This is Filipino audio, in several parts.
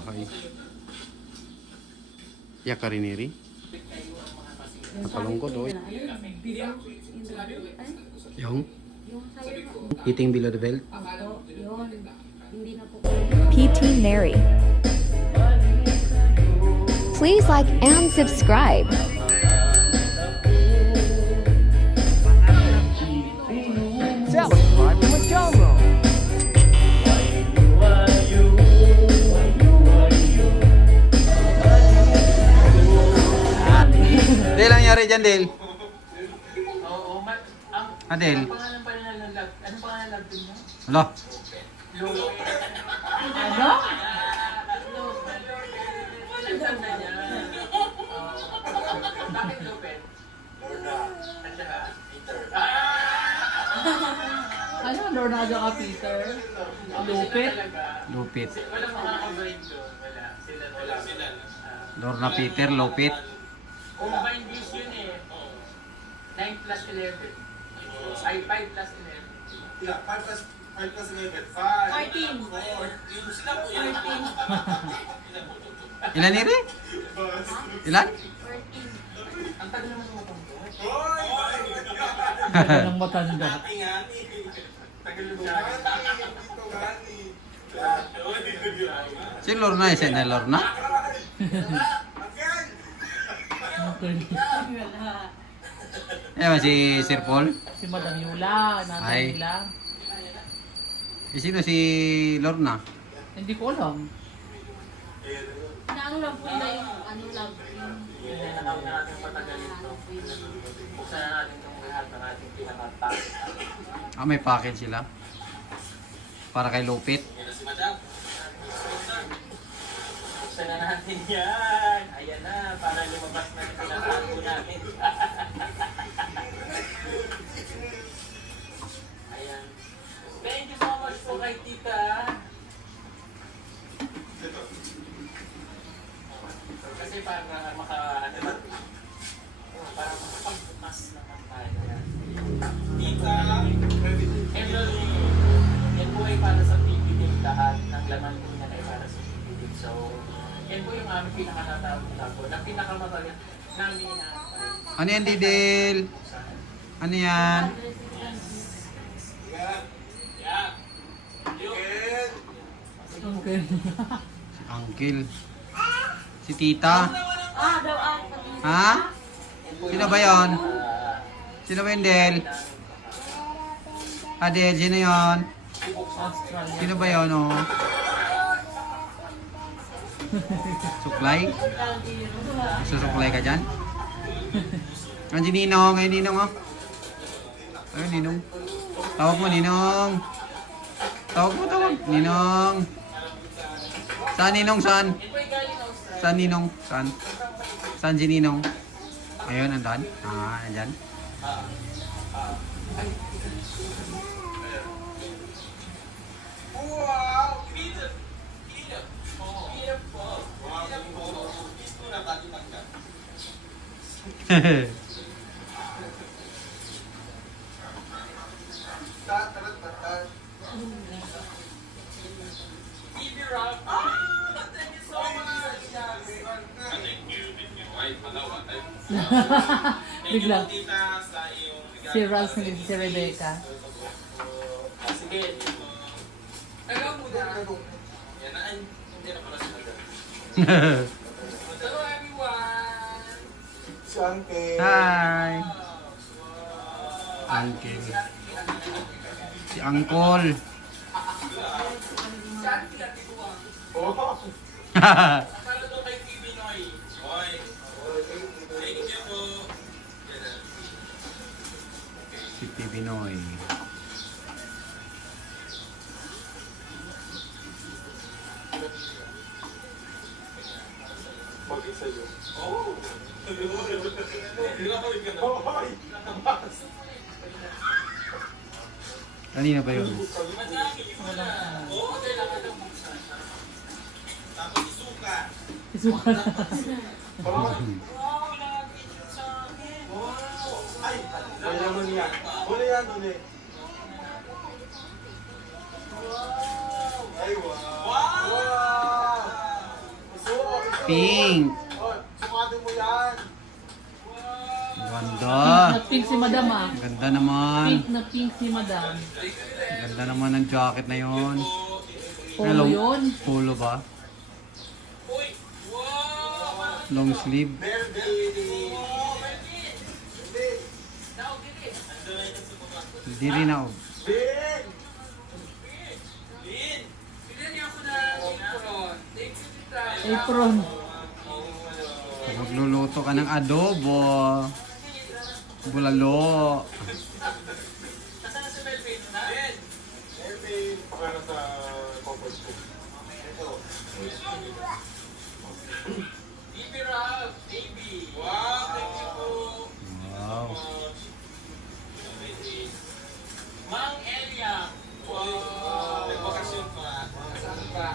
Okay. Yakariniri. Nakalungkot oh. Yung eating below the belt. PT Mary. Please like and subscribe. Subscribe to my channel. Dale, nangyari dyan, Dale? Oo, Adel. Anong pangalan pa rin ng love? Anong pangalan ng love team mo? Hala. Ano? Bakit Lupet? At saka Peter. Ano, Leonardo ka, Peter? Lupit? Lupit. Walang makakabayin doon. Wala. Sila. Lorna Peter, Lupit. Combined views yun eh. 9 plus 11. Ay, 5 plus 11. Yeah, 5 plus 11. 5. 14. 14. Sila po yan. 14. Ilan iri? Ilan? Ang tagal naman ng matang ko. Tagal ng matanda. Tagal naman. Dito nga ni. Si Lorna, isa na Lorna? Okay. Ayan si Sir Paul. Si Madam Yula, Ay. nanay nila. Sino si Lorna? Hindi ko alam. Ano lang po nila yung ano lang yung Tinatawag na natin patagalin ito. Buksan na natin itong lahat ng ating pinaka-top. Ah, may package sila. Para kay Lupit. Buksan na natin yan. Ayan na, para lumabas na yung pinatago namin. Ayan. Thank you so much po kay Tita. Kasi para makapagbukas naman tayo. Tita, Emily, yan po ay para sa PPD lahat. Ng laman po niya ay para sa PPD. So, yan po yung aming pinakatatawag na pinakamatagal namin inaantay. Ano yan, Didel? Ano yan? Okay. Si Uncle. Si Tita. Ha? Sino ba yon? Sino ba yun, Del? Del, sino yon? Australia. Sino ba yun, oh? Suklay? Susuklay ka dyan? Andiyan Ninong, ayun Ninong, oh. Ayun Ninong. Tawag mo, Ninong. Tawag mo, tawag. Ninong. Saan, Ninong, saan? Saan, Ninong? Saan? Saan si Ninong? Ayun, andan. Ah, andyan. Wow! Bigla. Si Ralph na si Rebecca. Sige. Ayaw mo na. Yan na, hindi na pala sila. Hello everyone! Hi! Uncle. Si Uncle. Para doon kay TV Noy. Hoy. Thank you po. Si Pibinoy. Oh! Kanina ba yun? Isuka na. Alam mo niya. Huli yan, huli. Ay, wow! Wow! Pink. Oh, sukatin mo yan. Ganda. Pink na pink si madam ah. Ganda naman. Pink na pink si madam. Ganda naman ng jacket na yon. Polo yun. Polo ba? Long sleeve. Hindi rin ako. Big! Apron. Magluluto ka ng adobo. Bulalo. Maybe para sa comfort food. Ito. Wow, thank you po. Wow. Mang Elia. Wow. Nagbakasyon pa. Saan ka?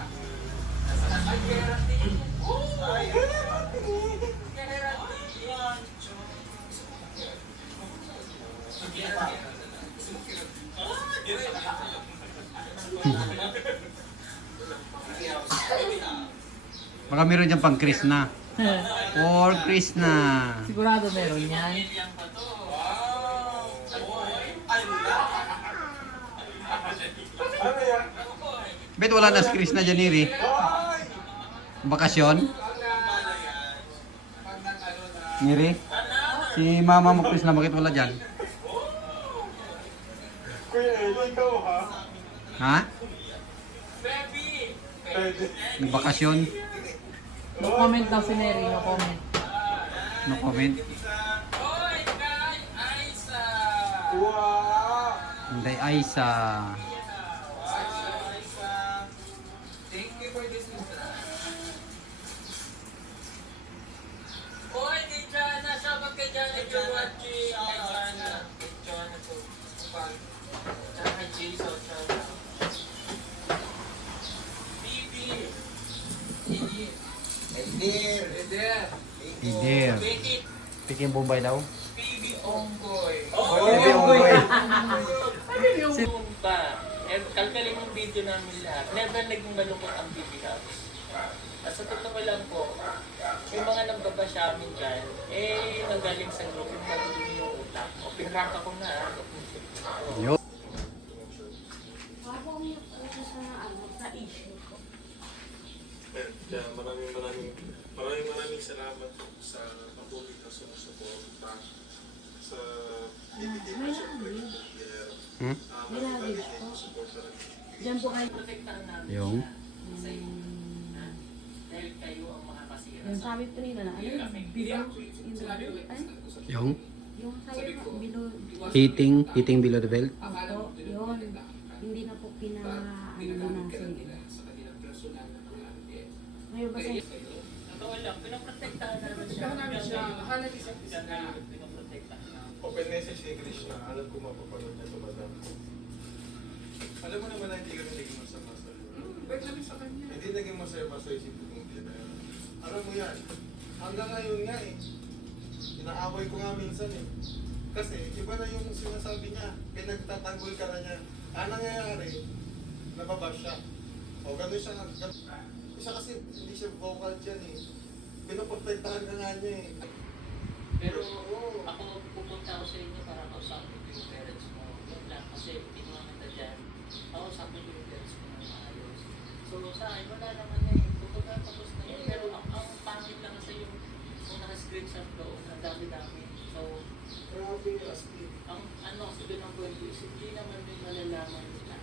Ay, Geraldine. Ay, Baka meron dyan pang Krishna. Or Krishna. Sigurado meron yan. ano yan? Bet wala na si Krishna dyan, Iri. Ay! Bakasyon? Iri? Si mama mo Krishna, bakit wala dyan? Kuya Eli, ikaw ha? Ha? Pwede. Nagbakasyon? No comment daw si Mary, no comment. No comment? Wow! Hindi, Aisa. Thank you for this. Oy, kay Jana, shout out kay Jana if you're watching. Kay Jana. Kay Jana to. Tsaka kay Jason, shout out. Bibi. Eder. Idir. Becky. Piking Bombay daw. Bibi Onggoy. Baby Onggoy. Punta. Kalkalin yung video namin lahat. Never naging malungkot ang Bibi House. Sa totoo lang po, yung mga nagbabash amin dyan, nanggaling sa group yung nagdumi yung utak. O pinraka ko na. Yo. Kaya maraming salamat sa patuloy na sumusuporta sa Hmm? Diyan po kayo. Protektahan namin Yung? sa inyo. Ha? Dahil kayo ang mga kasira Yung sa sabi po nila na, ano yung video? Ay, Yung? yung sabi po, below, Heating below the belt. opo, yun. Hindi na po pinaka-lunasin. Ngayon ba sa totoo lang, pinaprotektahan namin siya. Pinaprotektahan. Open message ni Krishna. Alam ko mapapanood niya ito, madam. Alam mo naman na hindi kami naging masama sa'yo. Wait lang sa kanya. Hindi naging masaya sa isip ko kung na yun. Alam mo yan. Hanggang ngayon nga eh. Inaaway ko nga minsan eh. Kasi iba na yung sinasabi niya. Pinagtatanggol ka na niya. Ang nangyayari, nababash siya. O gano'n siya. Siya kasi hindi siya vocal dyan eh. Pinaprotektahan ka nga niya eh. Pero ako pupunta ako sa inyo para kausapin ko yung parents mo. Yun lang, kasi pinuha kita dyan. Kausapin ko yung parents mo ng maayos. So sa akin, wala naman na eh. Kumbaga tapos na yun. Pero ang pangit lang kasi yung naka-screenshot doon. Ang dami-dami. So, Grabe, astig. ang ano kasi doon ang kwento is hindi naman may malalaman nila.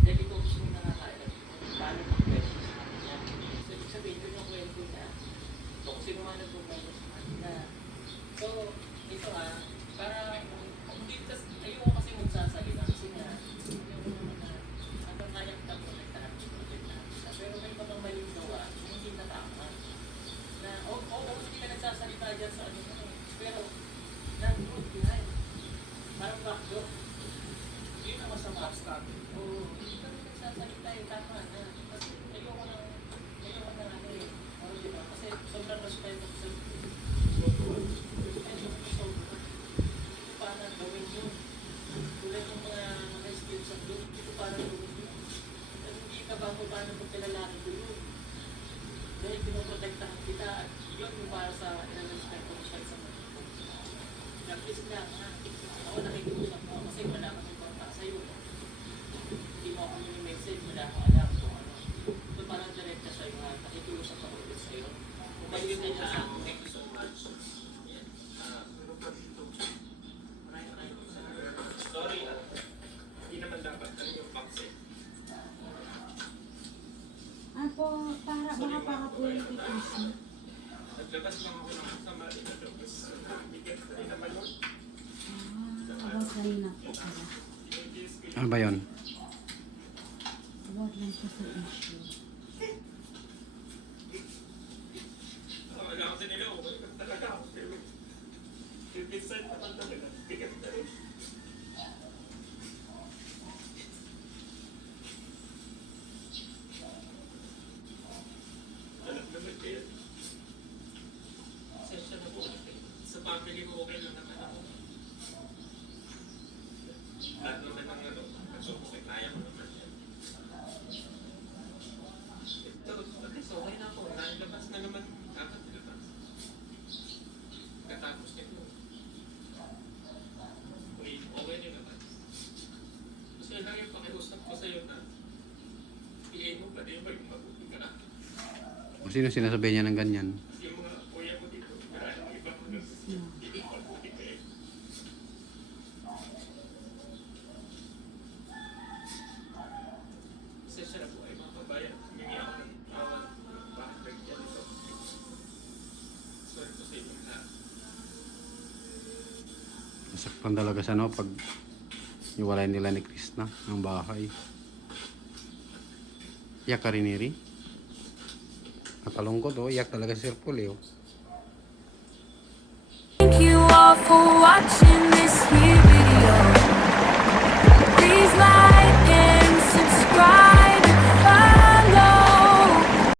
Dahil ikaw gusto mo nakakailan. Paano ang kwento sa kanila? So, ibig sabihin, yun yung kwento niya. So, kung sino man nagpumalo sa kanila. So, ito para hindi ayoko kasi magsasalita kasi nga, ayoko naman na hanggang kaya kita protektahan kita. Pero may mga maling gawa, hindi na tama. Na, hindi ka nagsasalita dyan sa ano mo. Pero, nag-good behind. Parang backdoor. Yun ang masama. Oo, hindi ka nagsasalita paano kung kilalaki ko yun? Dahil pinoprotektahan kita at yun yung para sa respeto ko sa isang mga. At least na, ako nakikiusap mo kasi wala kang importa sa'yo. Hindi mo ako mini-message, wala akong alam kung ano. So parang direct ka sa'yo ha, nakikiusap ako ulit sa'yo. Kung kayo ka niya sa akin, thank you so much. Yan. Meron pa dito. Maraming sorry hindi naman dapat ano yung vaccine. Ano po, baka po yung kikis. Naglabas lang ako ng sama rin na labas. Bigyan ko rin naman yun. About kanina po pala. Ano ba yun? About lang po sa issue. Wala kasi nila, okay talaga ako. Pero, minsan naman talaga, bigat na rin. Alam naman kayo. Sensya na po okay. Sa family ko okay lang naman ako. Lahat naman ng ano, kasi kaya ko naman yan. Ito, at least okay na ako. Nailabas na naman dapat nilabas. Katapos nito. Okay nilabas. Gusto lang yung pakiusap ko sa'yo na PA mo pa din ba yung mabuti ka na. Kung sino sinasabi niya ng ganyan? Yung mga kuya mo dito, maraming iba ko na hindi ko mabuti ka eh. Sensya na po ay mga kabayan. Humingi ako ng tawad. Bakit nagyan ito? Sorry po sa inyo na. Nasaktan talaga siya, no? Pag iwalay nila ni Krishna ng bahay. Iyak ka rin, Neri. Nakalungkot, oh. Iyak talaga si Sir Paul, eh, oh. Thank you all for watching.